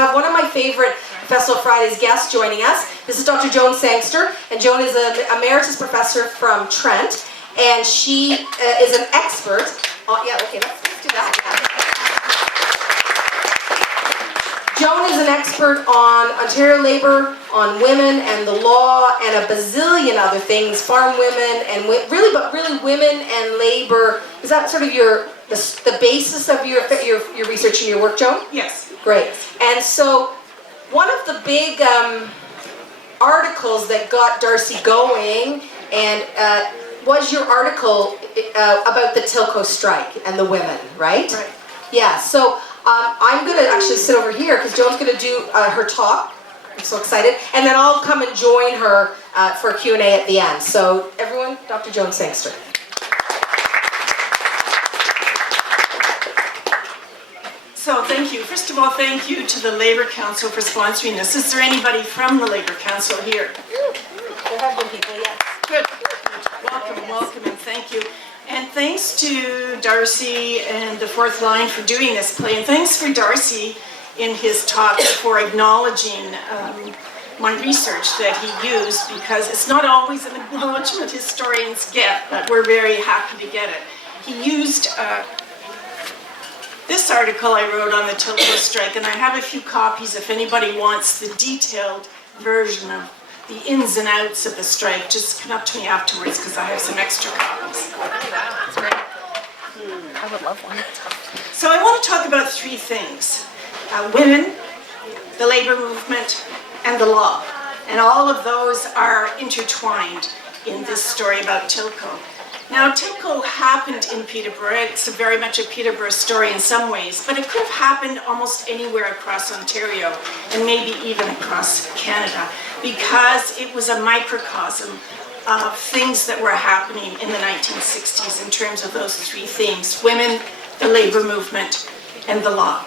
have one of my favorite Festival Fridays guests joining us. This is Dr. Joan Sangster, and Joan is an Emeritus Professor from Trent, and she is an expert. Let's do that. Joan is an expert on Ontario labour, on women and the law, and a bazillion other things, farm women, and really women and labour. Is that sort of the basis of your research and your work, Joan? Yes. Great. And so, one of the big articles that got Darcy going and was your article about the Tilco strike and the women, right? Right. Yeah, so I'm going to actually sit over here because Joan's going to do her talk. I'm so excited. And then I'll come and join her for a Q&A at the end. So everyone, Dr. Joan Sangster. So thank you. First of all, thank you to the Labour Council for sponsoring this. Is there anybody from the Labour Council here? There have been people, yes. Good. Welcome, and thank you. And thanks to Darcy and the Fourth Line for doing this play. And thanks for Darcy in his talk for acknowledging my research that he used, because it's not always an acknowledgement historians get, but we're very happy to get it. He used this article I wrote on the Tilco strike, and I have a few copies if anybody wants the detailed version of the ins and outs of the strike. Just come up to me afterwards because I have some extra copies. That's great. I would love one. So I want to talk about three things. Women, the labor movement, and the law. And all of those are intertwined in this story about Tilco. Now, Tilco happened in Peterborough. It's very much a Peterborough story in some ways, but it could have happened almost anywhere across Ontario and maybe even across Canada, because it was a microcosm of things that were happening in the 1960s in terms of those three things: women, the labor movement, and the law.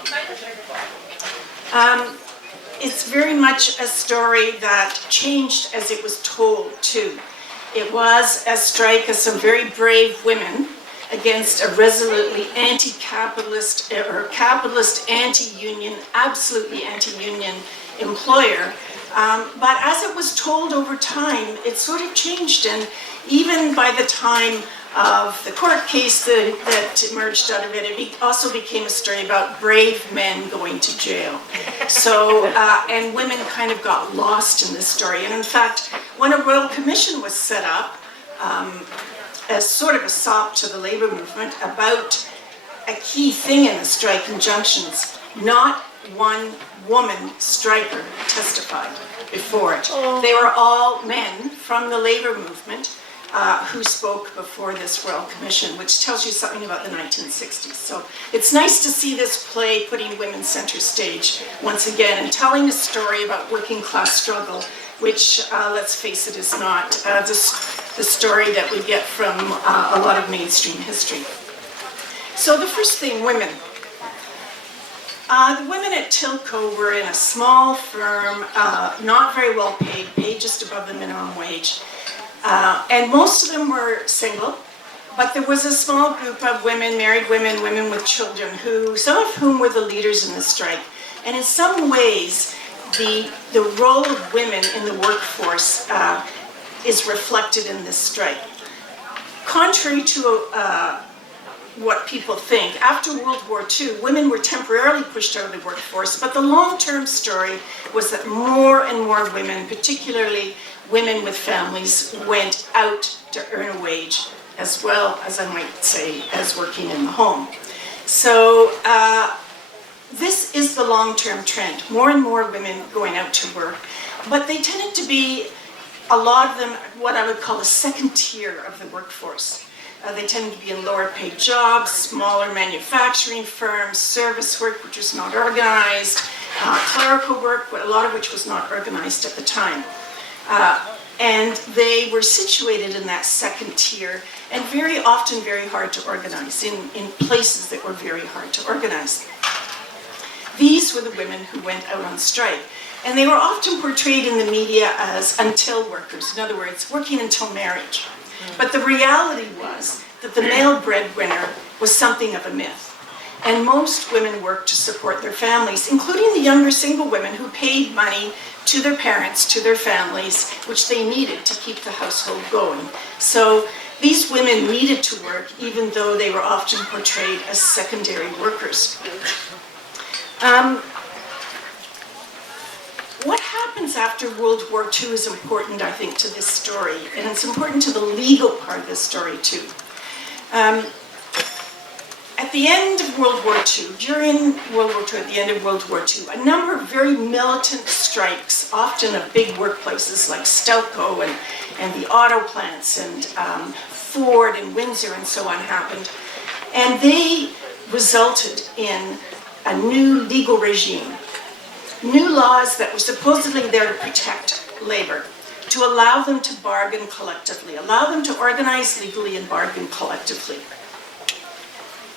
It's very much a story that changed as it was told, too. It was a strike of some very brave women against a resolutely anti-capitalist or capitalist anti-union, absolutely anti-union employer. But as it was told over time, it sort of changed, and even by the time of the court case that emerged out of it, it also became a story about brave men going to jail. So, and women kind of got lost in this story. And in fact, when a royal commission was set up as sort of a sop to the labor movement about a key thing in the strike injunctions, not one woman striker testified before it. They were all men from the labor movement who spoke before this Royal Commission, which tells you something about the 1960s. So it's nice to see this play putting women center stage once again and telling a story about working class struggle, which, let's face it, is not the story that we get from a lot of mainstream history. So the first thing, women. The women at Tilco were in a small firm, not very well paid just above the minimum wage. And most of them were single, but there was a small group of women, married women, women with children, some of whom were the leaders in the strike. And in some ways, the role of women in the workforce is reflected in this strike. Contrary to what people think, after World War II, women were temporarily pushed out of the workforce, but the long-term story was that more and more women, particularly women with families, went out to earn a wage, as well as, I might say, as working in the home. So this is the long-term trend. More and more women going out to work, but they tended to be, a lot of them, what I would call a second tier of the workforce. They tended to be in lower paid jobs, smaller manufacturing firms, service work, which was not organized, clerical work, a lot of which was not organized at the time. And they were situated in that second tier, and very often very hard to organize, in places that were very hard to organize. These were the women who went out on strike. And they were often portrayed in the media as until workers, in other words, working until marriage. But the reality was that the male breadwinner was something of a myth. And most women worked to support their families, including the younger single women who paid money to their parents, to their families, which they needed to keep the household going. So these women needed to work, even though they were often portrayed as secondary workers. What happens after World War II is important, I think, to this story, and it's important to the legal part of this story, too. At the end of World War II, during World War II, at the end of World War II, a number of very militant strikes, often of big workplaces like Stelco and the auto plants and Ford and Windsor and so on happened. And they resulted in a new legal regime, new laws that were supposedly there to protect labor, to allow them to bargain collectively, allow them to organize legally and bargain collectively.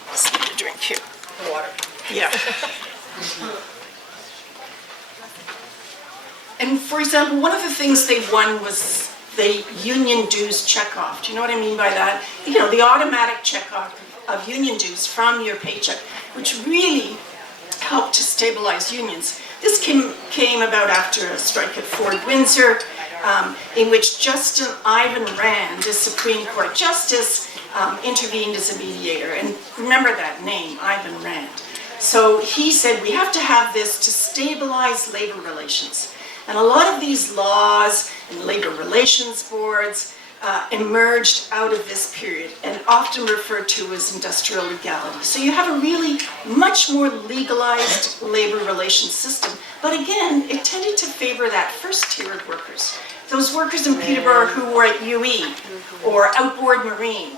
Let's get a drink here. Water. Yeah. And for example, one of the things they won was the union dues checkoff. Do you know what I mean by that? You know, the automatic checkoff of union dues from your paycheck, which really helped to stabilize unions. This came about after a strike at Fort Windsor, in which Justice Ivan Rand, a Supreme Court justice, intervened as a mediator. And remember that name, Ivan Rand. So he said, we have to have this to stabilize labor relations. And a lot of these laws and labor relations boards emerged out of this period and often referred to as industrial legality. So you have a really much more legalized labor relations system. But again, it tended to favor that first tier of workers. Those workers in Peterborough who were at UE or Outboard Marine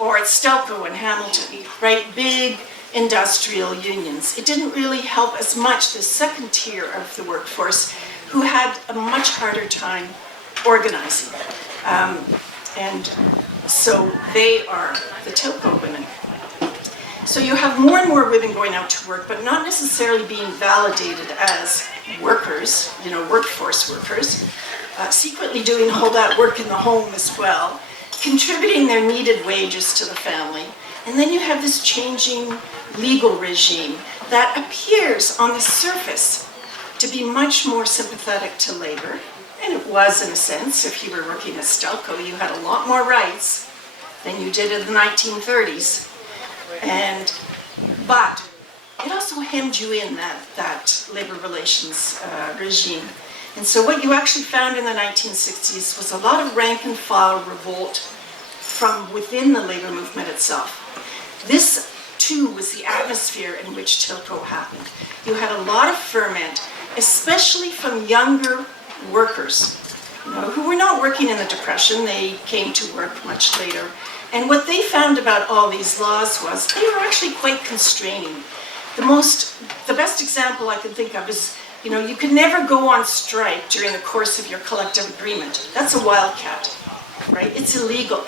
or at Stelco in Hamilton, right? Big industrial unions. It didn't really help as much the second tier of the workforce who had a much harder time organizing. And so they are the Tilco women. So you have more and more women going out to work, but not necessarily being validated as workers, you know, workforce workers, secretly doing all that work in the home as well, contributing their needed wages to the family. And then you have this changing legal regime that appears on the surface to be much more sympathetic to labor. And it was, in a sense. If you were working at Stelco, you had a lot more rights than you did in the 1930s. But it also hemmed you in, that labor relations regime. And so what you actually found in the 1960s was a lot of rank and file revolt from within the labor movement itself. This, too, was the atmosphere in which Tilco happened. You had a lot of ferment, especially from younger workers, you know, who were not working in the Depression. They came to work much later. And what they found about all these laws was they were actually quite constraining. The best example I can think of is, you know, you could never go on strike during the course of your collective agreement. That's a wildcat, right? It's illegal.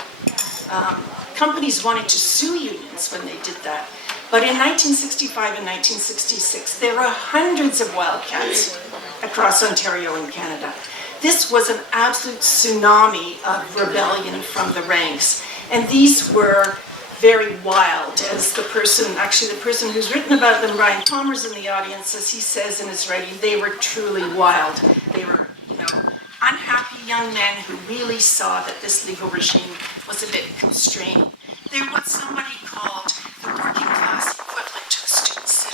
Companies wanted to sue unions when they did that. But in 1965 and 1966, there were hundreds of wildcats across Ontario and Canada. This was an absolute tsunami of rebellion from the ranks. And these were very wild, as the person who's written about them, Brian Palmer's in the audience, as he says in his writing, they were truly wild. They were, you know, unhappy young men who really saw that this legal regime was a bit constraining. They're what somebody called the working class equivalent to a student citizen.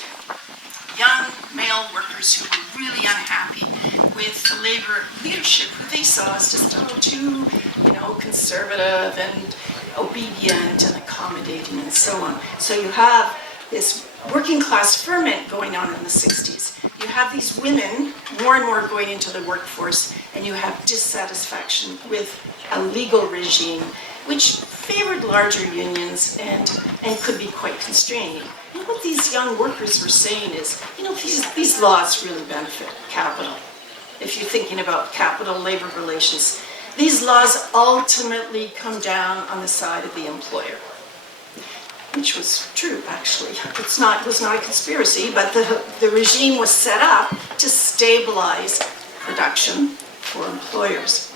Young male workers who were really unhappy with the labor leadership, who they saw as just too, you know, conservative and obedient and accommodating and so on. So you have this working class ferment going on in the 60s. You have these women more and more going into the workforce, and you have dissatisfaction with a legal regime which favored larger unions and could be quite constraining. And what these young workers were saying is, you know, these laws really benefit capital. If you're thinking about capital-labor relations, these laws ultimately come down on the side of the employer, which was true, actually. It was not a conspiracy, but the regime was set up to stabilize production for employers.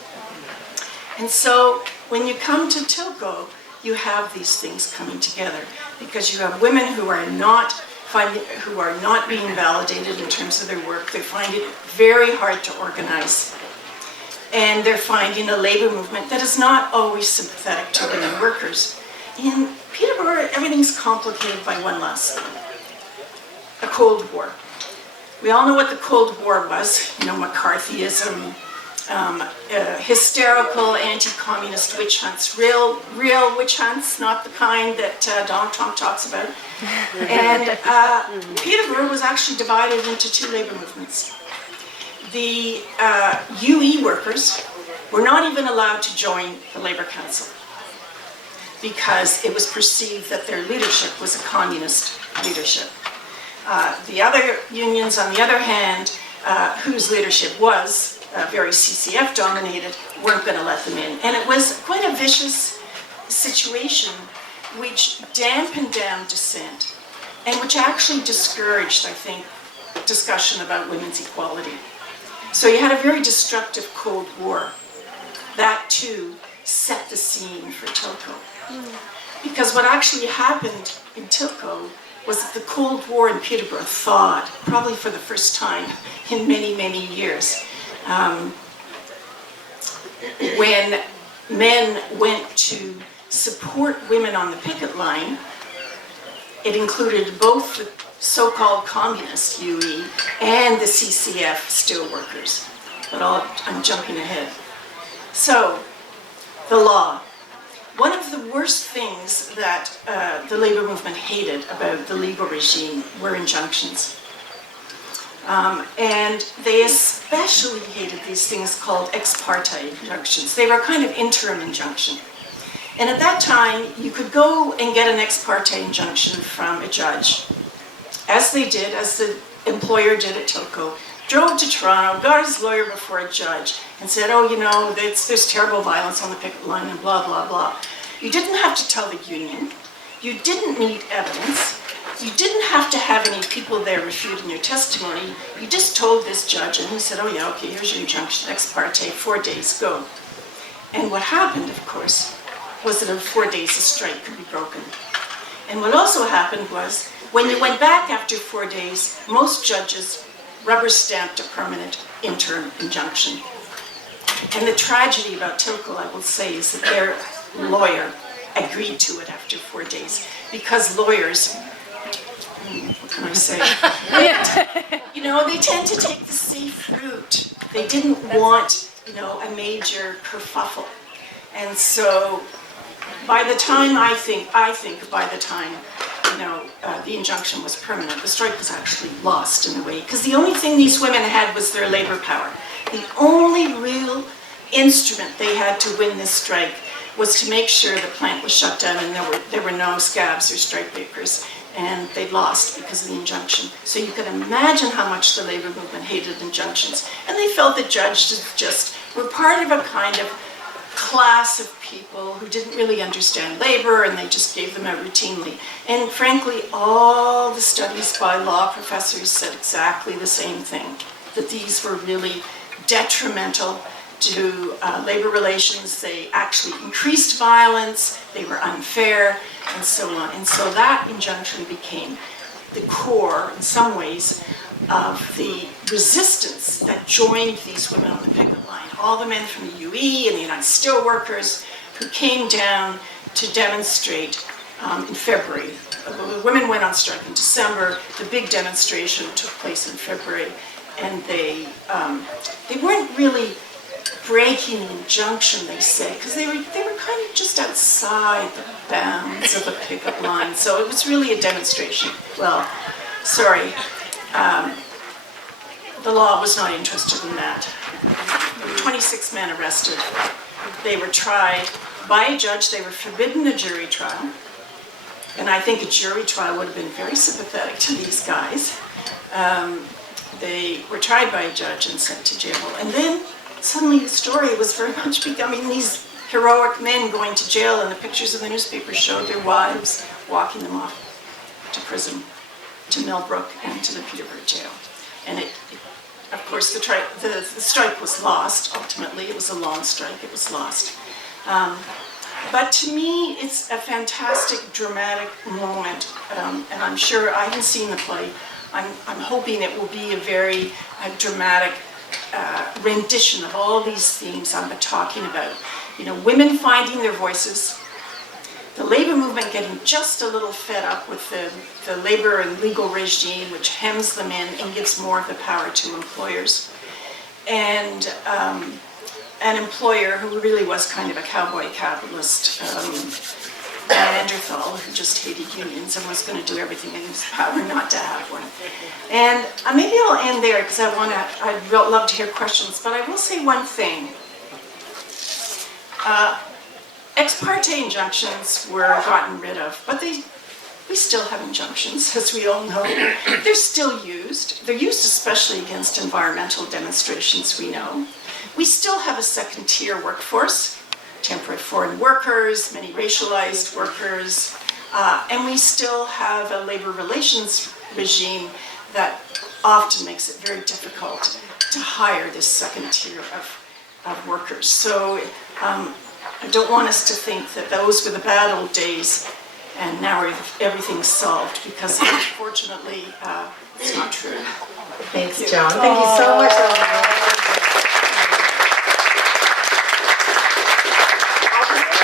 And so when you come to Tilco, you have these things coming together. because you have women who are not being validated in terms of their work. They find it very hard to organize. And they're finding a labor movement that is not always sympathetic to women workers. In Peterborough, everything's complicated by one last thing: a Cold War. We all know what the Cold War was, McCarthyism, hysterical anti-communist witch hunts, real witch hunts, not the kind that Donald Trump talks about. And Peterborough was actually divided into two labor movements. The UE workers were not even allowed to join the Labour Council because it was perceived that their leadership was a communist leadership. The other unions, on the other hand, whose leadership was very CCF dominated, weren't going to let them in. And it was quite a vicious situation which dampened down dissent and which actually discouraged, I think, discussion about women's equality. So you had a very destructive Cold War. That too set the scene for Tilco. Because what actually happened in Tilco was that the Cold War in Peterborough thawed, probably for the first time in many, many years. When men went to support women on the picket line, it included both the so-called communist UE and the CCF steelworkers. But I'm jumping ahead. So, the law. One of the worst things that the labor movement hated about the legal regime were injunctions. And they especially hated these things called ex parte injunctions. They were a kind of interim injunction. And at that time, you could go and get an ex parte injunction from a judge, as they did, as the employer did at Tilco, drove to Toronto, got his lawyer before a judge, and said, there's terrible violence on the picket line and blah, blah, blah. You didn't have to tell the union. You didn't need evidence. You didn't have to have any people there refuting your testimony. You just told this judge, and he said, here's your injunction, ex parte, 4 days, go. And what happened, of course, was that in 4 days a strike could be broken. And what also happened was, when you went back after 4 days, most judges rubber-stamped a permanent interim injunction. And the tragedy about Tilco, I will say, is that their lawyer agreed to it after 4 days, because lawyers, what can I say? They tend to take the safe route. They didn't want, a major kerfuffle. And so, by the time the injunction was permanent, the strike was actually lost in a way, because the only thing these women had was their labor power. The only real instrument they had to win this strike was to make sure the plant was shut down and there were no scabs or strike breakers, and they lost because of the injunction. So you can imagine how much the labor movement hated injunctions. And they felt that judges just were part of a kind of class of people who didn't really understand labor, and they just gave them out routinely. And frankly, all the studies by law professors said exactly the same thing, that these were really detrimental to labor relations. They actually increased violence, they were unfair, and so on. And so that injunction became the core, in some ways, of the resistance that joined these women on the picket line. All the men from the UE and the United Steelworkers who came down to demonstrate in February. The women went on strike in December. The big demonstration took place in February, and they weren't really breaking the injunction, they say, because they were kind of just outside the bounds of the picket line. So it was really a demonstration. Well, sorry. The law was not interested in that. There were 26 men arrested. They were tried by a judge. They were forbidden a jury trial. And I think a jury trial would have been very sympathetic to these guys. They were tried by a judge and sent to jail. And then suddenly the story was very much becoming these heroic men going to jail, and the pictures in the newspaper showed their wives walking them off to prison, to Millbrook and to the Peterborough jail. And of course, the strike was lost, ultimately. It was a long strike, it was lost. But to me, it's a fantastic, dramatic moment, and I'm sure I haven't seen the play. I'm hoping it will be a very dramatic rendition of all these themes I'm talking about. You know, women finding their voices, the labor movement getting just a little fed up with the labor and legal regime, which hems them in and gives more of the power to employers, and an employer who really was kind of a cowboy capitalist, Neanderthal, who just hated unions and was going to do everything in his power not to have one. And maybe I'll end there because I'd love to hear questions, but I will say one thing. Ex parte injunctions were gotten rid of, but we still have injunctions, as we all know. They're still used. They're used especially against environmental demonstrations, we know. We still have a second-tier workforce, temporary foreign workers, many racialized workers, and we still have a labor relations regime that often makes it very difficult to hire this second tier of workers. So I don't want us to think that those were the bad old days and now everything's solved, because unfortunately it's not true. Thanks, Joan. Thank you so much.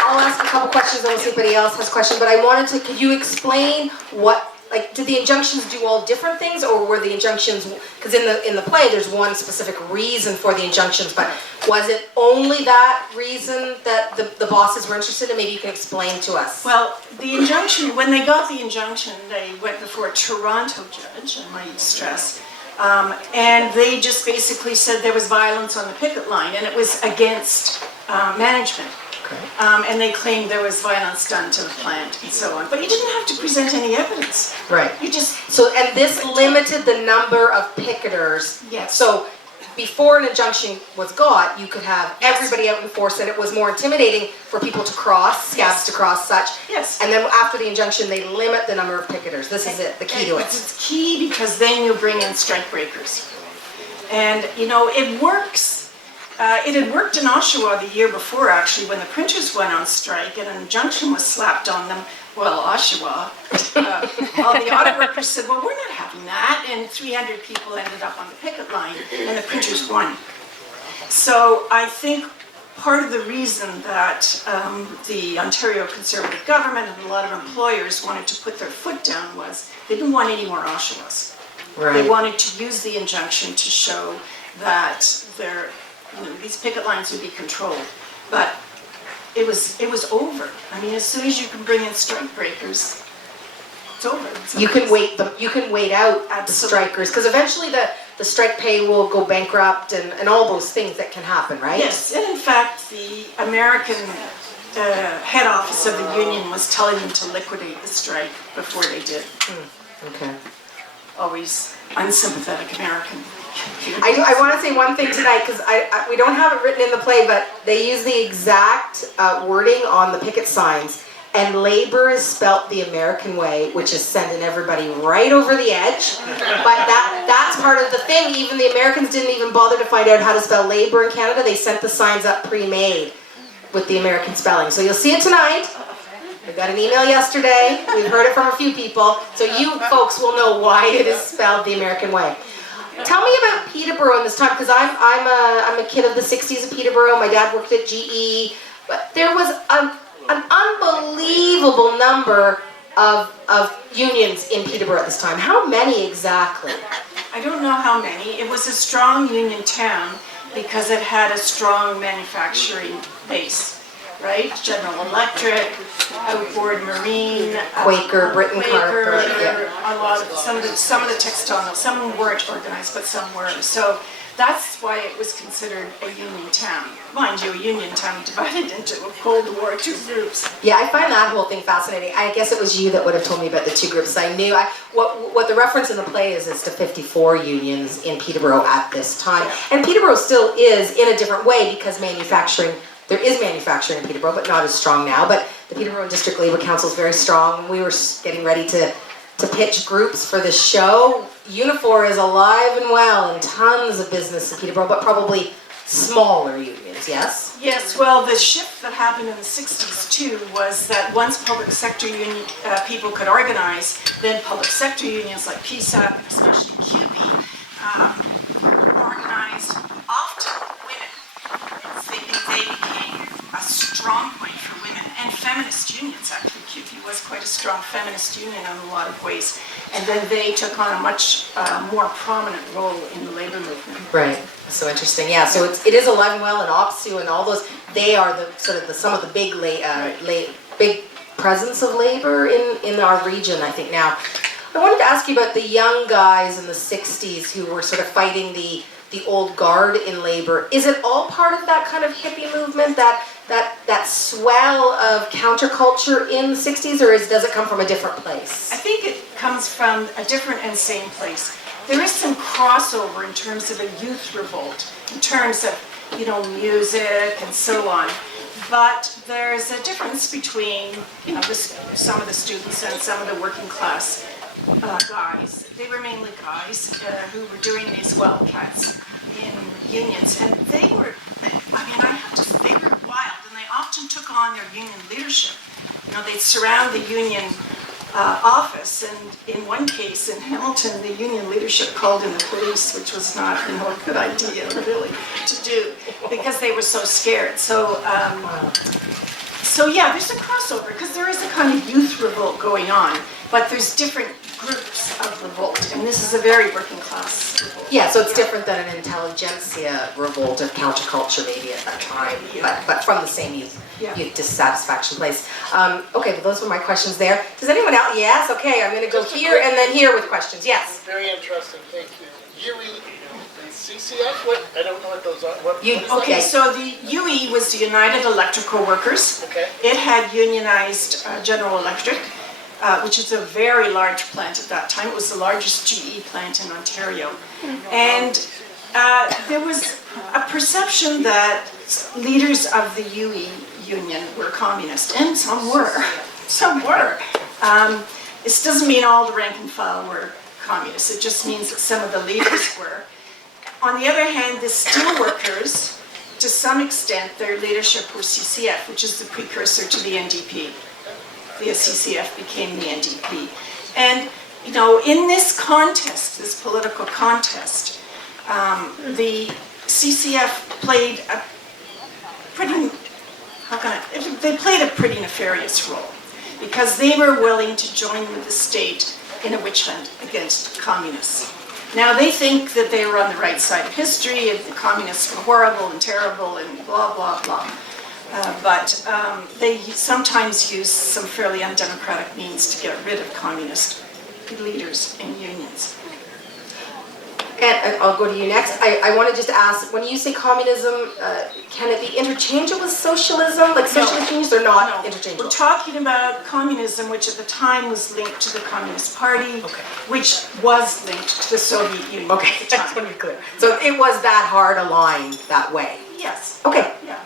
I'll ask a couple questions, and we'll see if anybody else has questions, but I wanted to, could you explain what, like, did the injunctions do all different things, or were the injunctions, because in the play there's one specific reason for the injunctions, but was it only that reason that the bosses were interested in? Maybe you can explain to us. Well, the injunction, when they got the injunction, they went before a Toronto judge, I might stress, and they just basically said there was violence on the picket line, and it was against management. And they claimed there was violence done to the plant and so on. But you didn't have to present any evidence. Right. You just... So, and this limited the number of picketers. Yes. So, before an injunction was got, you could have everybody out in force, and it was more intimidating for people to cross, scabs to cross, such. Yes. And then after the injunction, they limit the number of picketers. This is it, the key to it. It's key because then you bring in strike breakers. And, you know, it works. It had worked in Oshawa the year before, actually, when the printers went on strike and an injunction was slapped on them. Well, Oshawa, all the auto workers said, well, we're not having that, and 300 people ended up on the picket line, and the printers won. So I think part of the reason that the Ontario Conservative government and a lot of employers wanted to put their foot down was they didn't want any more Oshawas. Right. They wanted to use the injunction to show that these picket lines would be controlled, but it was over. I mean, as soon as you can bring in strike breakers, it's over. You can wait out the strikers, because eventually the strike pay will go bankrupt and all those things that can happen, right? Yes, and in fact, the American head office of the union was telling them to liquidate the strike before they did. Okay. Always unsympathetic American. I want to say one thing tonight, because we don't have it written in the play, but they use the exact wording on the picket signs, and labor is spelt the American way, which is sending everybody right over the edge. But that's part of the thing. Even the Americans didn't even bother to find out how to spell labor in Canada. They sent the signs up pre-made with the American spelling. So you'll see it tonight. We got an email yesterday. We've heard it from a few people. So you folks will know why it is spelled the American way. Tell me about Peterborough in this time, because I'm a kid of the 60s of Peterborough. My dad worked at GE, but there was an unbelievable number of unions in Peterborough at this time. How many exactly? I don't know how many. It was a strong union town because it had a strong manufacturing base. Right? General Electric, Outboard Marine, Quaker, Britain Carpet, a lot of some of the textile mills. Some weren't organized, but some were. So that's why it was considered a union town. Mind you, a union town divided into a Cold War two groups. Yeah, I find that whole thing fascinating. I guess it was you that would have told me about the two groups. I knew what the reference in the play is to 54 unions in Peterborough at this time, and Peterborough still is in a different way because manufacturing. There is manufacturing in Peterborough, but not as strong now. But the Peterborough District Labour Council is very strong. We were getting ready to pitch groups for the show. Unifor is alive and well and tons of business in Peterborough, but probably smaller unions, yes? Yes, well, the shift that happened in the 60s too was that once public sector union people could organize, then public sector unions like PSAC, especially CUPE, organized often women. They became a strong point for women and feminist unions. Actually, CUPE was quite a strong feminist union in a lot of ways, and then they took on a much more prominent role in the labor movement. Right. So interesting. Yeah. So it is Alive and Well and OPSU and all those. They are the sort of some of the big big presence of labor in our region, I think now. I wanted to ask you about the young guys in the 60s who were sort of fighting the old guard in labor. Is it all part of that kind of hippie movement, that swell of counterculture in the 60s, or does it come from a different place? I think it comes from a different and same place. There is some crossover in terms of a youth revolt, in terms of, you know, music and so on. But there's a difference between, you know, some of the students and some of the working class guys. They were mainly guys who were doing these wildcats in unions, and they were, I mean, I have to say, they were wild, and they often took on their union leadership. You know, they'd surround the union office, and in one case in Hamilton, the union leadership called in the police, which was not, you know, a good idea really to do, because they were so scared. So yeah, there's a crossover, because there is a kind of youth revolt going on, but there's different groups of revolt, and this is a very working class revolt. Yeah, so it's different than an intelligentsia revolt of counterculture maybe at that time, but from the same youth dissatisfaction place. Okay, well, those were my questions there. Does anyone else? Yes, okay, I'm going to go here and then here with questions. Yes? Very interesting, thank you. UE and CCF, what? I don't know what those are. What is Okay, that? so the UE was the United Electrical Workers. Okay. It had unionized General Electric, which is a very large plant at that time. It was the largest GE plant in Ontario. And there was a perception that leaders of the UE union were communist, and some were. Some were. This doesn't mean all the rank and file were communists. It just means that some of the leaders were. On the other hand, the steelworkers, to some extent, their leadership were CCF, which is the precursor to the NDP. The CCF became the NDP. And, you know, in this contest, this political contest, the CCF played a pretty, they played a pretty nefarious role, because they were willing to join with the state in a witch hunt against communists. Now, they think that they were on the right side of history, and the communists were horrible and terrible and blah, blah, blah. But they sometimes use some fairly undemocratic means to get rid of communist leaders and unions. And I'll go to you next. I want to just ask, when you say communism, can it be interchangeable with socialism? Like socialist unions are not interchangeable? We're talking about communism, which at the time was linked to the Communist Party, which was linked to the Soviet Union at the time. That's when you're clear. So it was that hard a line that way? Yes. Okay. Yeah.